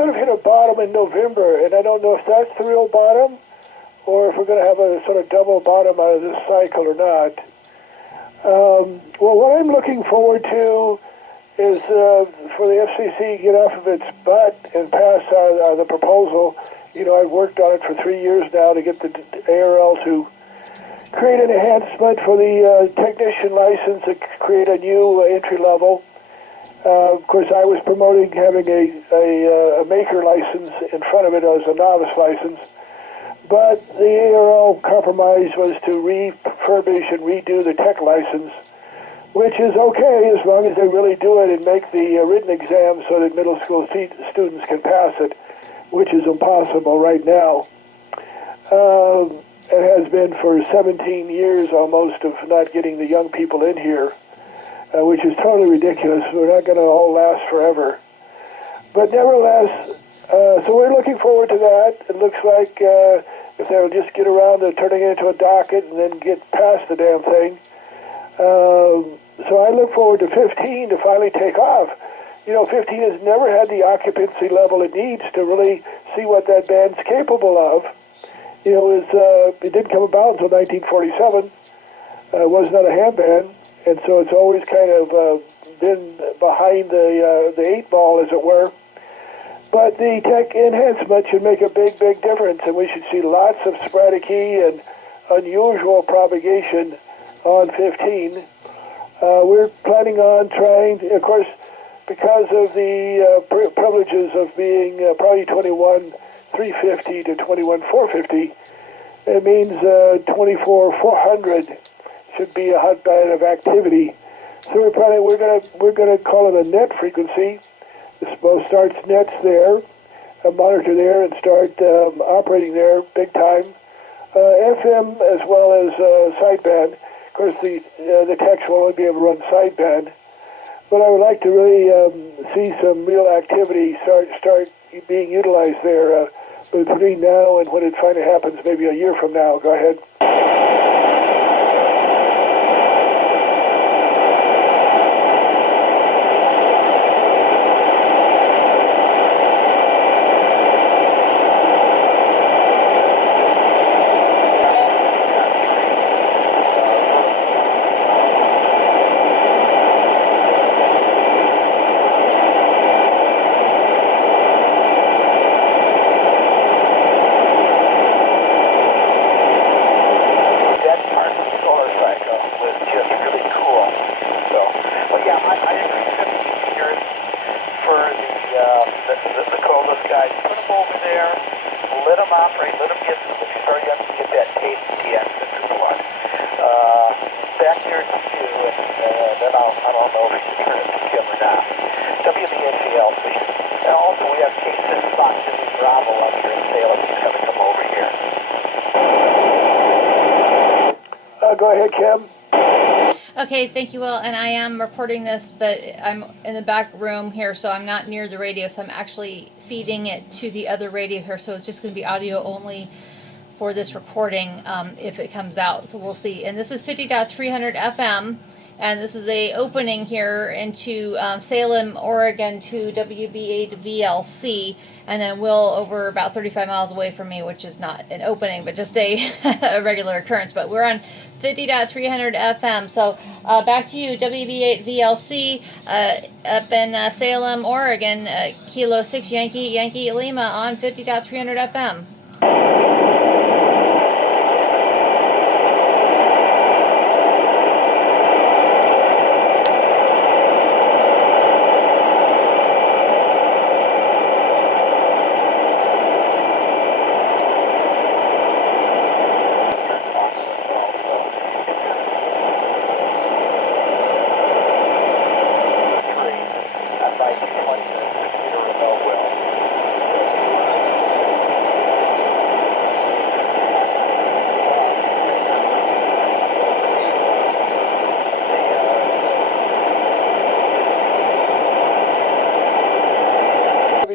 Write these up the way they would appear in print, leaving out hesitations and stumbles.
sort of hit a bottom in November, and I don't know if that's the real bottom or if we're going to have a sort of double bottom out of this cycle or not. Well, what I'm looking forward to is for the FCC to get off of its butt and pass the proposal. You know, I've worked on it for 3 years now to get the ARL to create an enhancement for the technician license to create a new entry level. Of course, I was promoting having a maker license in front of it as a novice license. But the ARL compromise was to refurbish and redo the tech license, which is okay as long as they really do it and make the written exam so that middle school students can pass it, which is impossible right now. It has been for 17 years almost of not getting the young people in here, which is totally ridiculous. We're not going to all last forever. But nevertheless, so we're looking forward to that. It looks like if they'll just get around to turning it into a docket and then get past the damn thing. So I look forward to 15 to finally take off. You know, 15 has never had the occupancy level it needs to really see what that band's capable of. You know, it didn't come about until 1947. It was not a ham band, and so it's always kind of been behind the 8 ball, as it were. But the tech enhancement should make a big, big difference, and we should see lots of sporadic and unusual propagation on 15. We're planning on trying, of course, because of the privileges of being probably 21 350 to 21 450, it means 24 400 should be a hotbed of activity. So we're gonna call it a net frequency. It starts nets there, monitor there, and start operating there big time. FM as well as sideband. Of course, the techs will only be able to run sideband. But I would like to really see some real activity start being utilized there between now and when it finally happens, maybe a year from now. Go ahead. Go ahead, Kim. Okay, thank you, Will. And I am recording this, but I'm in the back room here, so I'm not near the radio, so I'm actually feeding it to the other radio here, so it's just going to be audio only for this recording if it comes out. So we'll see. And this is 50.300 FM, and this is a opening here into Salem, Oregon to WB8 VLC, and then Will over about 35 miles away from me, which is not an opening, but just a, a regular occurrence. But we're on 50.300 FM. So back to you, WB8 VLC up in Salem, Oregon, Kilo 6 Yankee Lima on 50.300 FM.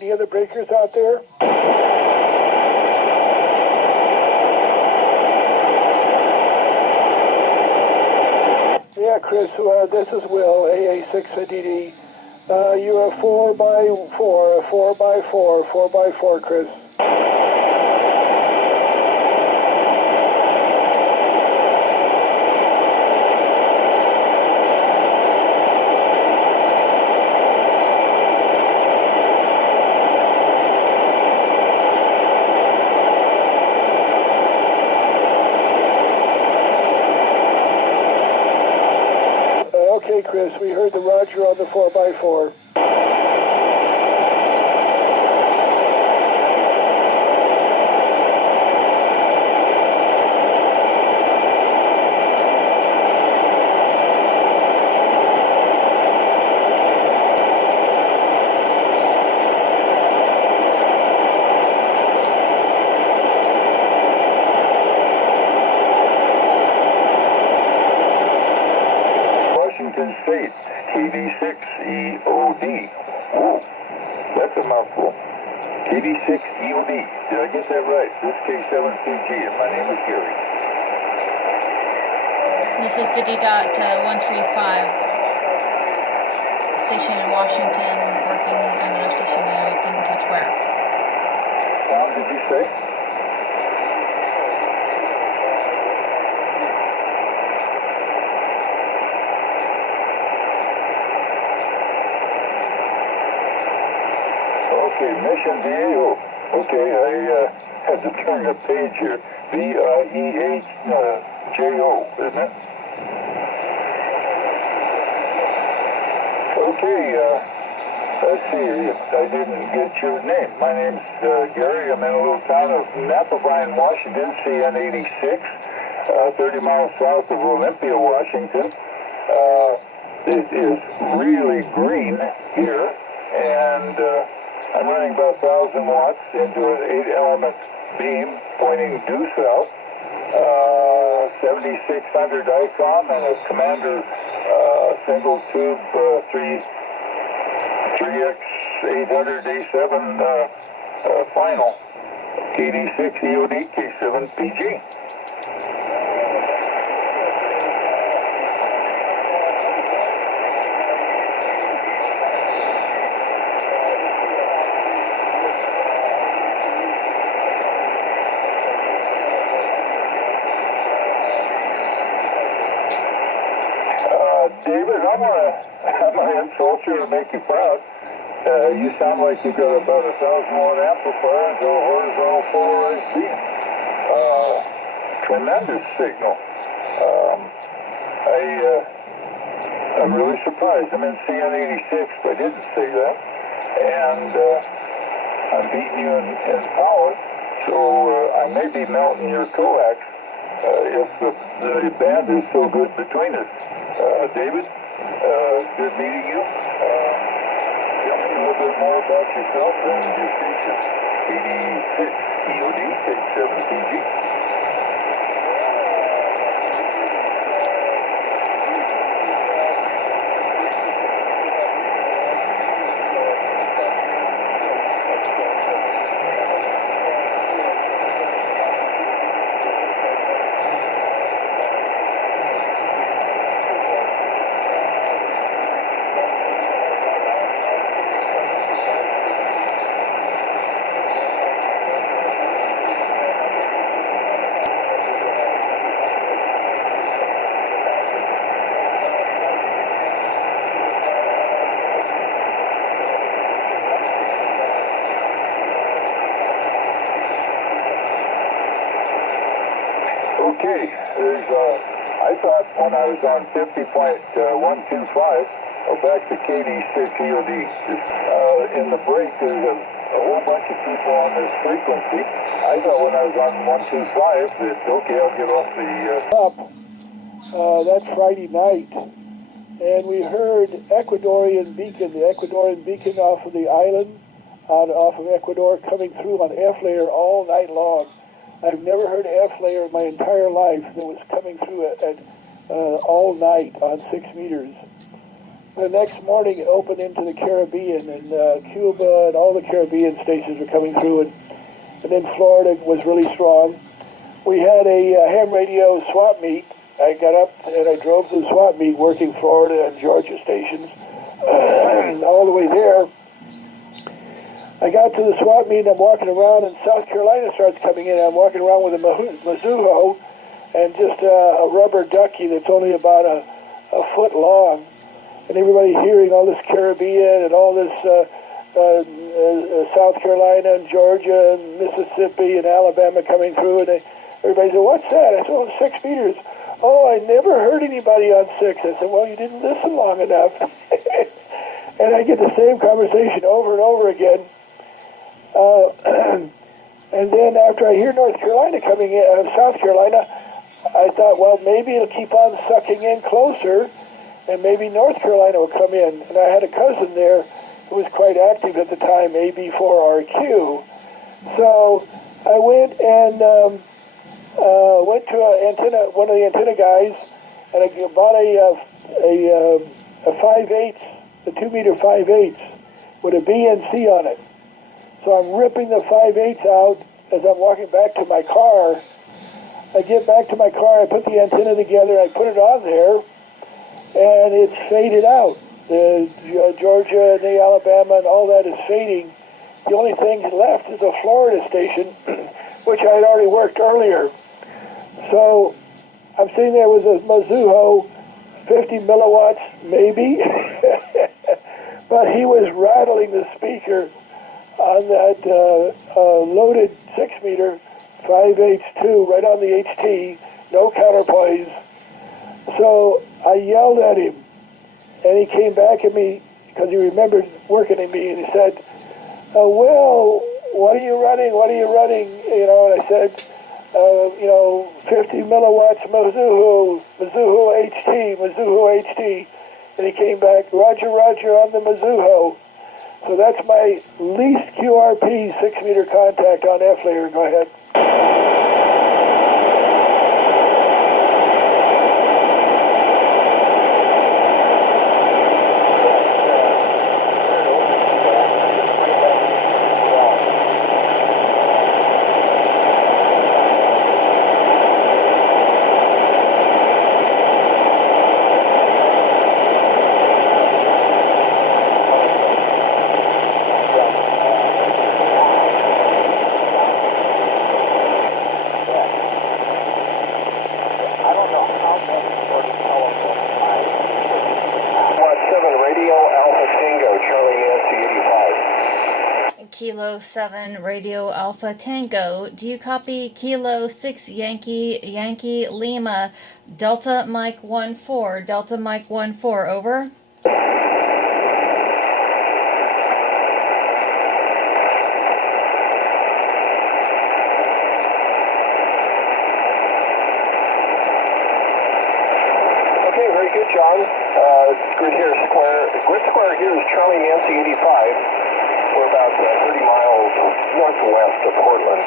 Any other breakers out there? Yeah, Chris, this is Will, AA6DD. You're a 4x4, a 4x4, 4x4, Chris. Okay, Chris, we heard the Roger on the 4x4. Washington State, KD6EOD. Whoa, that's a mouthful. KD6EOD. Did I get that right? This is K7PG, and my name is Gary. This is 50.135. Station in Washington, working another station. I didn't catch where. Tom, did you say? Okay, Mission Viejo. Okay, I had to turn the page here. VIEHJO, isn't it? Okay, let's see. I didn't get your name. My name's Gary. I'm in a little town of Napavine, Washington, CN 86, 30 miles south of Olympia, Washington. It is really green here, and I'm running about 1,000 watts into an 8-element beam pointing due south. 7600 icon and a Commander single tube 3X 800 A7 final. KD6 EOD K7 PG. David, I'm gonna insult you to make you proud. You sound like you've got about 1,000-watt amplifier and a horizontal polarized beam. Tremendous signal. I'm really surprised. I'm in CN 86, but I didn't say that. And I'm beating you in power, so I may be melting your coax if the band is so good between us. David, good meeting you. Tell me a little bit more about yourself and your station. 86 EOD, K7PG. Okay, I thought when I was on 50.125, back to KD6 EOD, in the break there's a whole bunch of people on this frequency. I thought when I was on 125 that, okay, I'll get off the... That Friday night, and we heard Ecuadorian beacon, the Ecuadorian beacon off of the island, off of Ecuador, coming through on F-layer all night long. I've never heard F-layer in my entire life that was coming through all night on 6 meters. The next morning it opened into the Caribbean, and Cuba and all the Caribbean stations were coming through, and then Florida was really strong. We had a ham radio swap meet. I got up and I drove to the swap meet working Florida and Georgia stations. all the way there. I got to the swap meet, I'm walking around, and South Carolina starts coming in. I'm walking around with a Mizuho and just a rubber ducky that's only about a foot long. And everybody hearing all this Caribbean and all this South Carolina and Georgia and Mississippi and Alabama coming through. And everybody said, "What's that?" I said, "Oh, 6 meters." "Oh, I never heard anybody on 6. I said, "Well, you didn't listen long enough." And I get the same conversation over and over again. And then after I hear North Carolina coming in, South Carolina, I thought, well, maybe it'll keep on sucking in closer, and maybe North Carolina will come in. And I had a cousin there who was quite active at the time, AB4RQ. So I went and went to one of the antenna guys, and I bought a 5/8, a 2 meter 5/8 with a BNC on it. So I'm ripping the 5/8 out as I'm walking back to my car. I get back to my car, I put the antenna together, I put it on there, and it's faded out. The Georgia and the Alabama and all that is fading. The only thing left is a Florida station, which I had already worked earlier. So I'm sitting there with a Mizuho, 50 milliwatts maybe, but he was rattling the speaker on that loaded 6 meter 5/8-2 right on the HT, no counterpoise. So I yelled at him, and he came back at me because he remembered working at me, and he said, "Will, what are you running? What are you running?" You know, and I said, 50 milliwatts Mizuho HT. And he came back, Roger, on the Mizuho. So that's my least QRP 6 meter contact on F-layer. Go ahead. Kilo 7 Radio Alpha Tango. Do you copy Kilo 6 Yankee Lima Delta Mike 14 Delta Mike 14 over? Okay, very good, John. Grid square here is Charlie Nancy 85. We're about 30 miles northwest of Portland.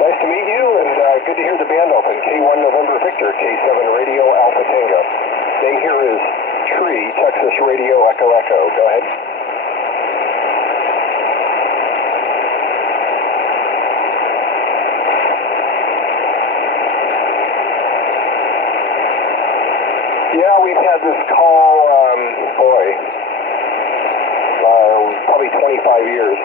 Nice to meet you, and good to hear the band open. K1 November Victor, K7 Radio Alpha Tango. Name here is Tree, Texas Radio Echo Echo. Go ahead. Yeah, we've had this call, probably 25 years.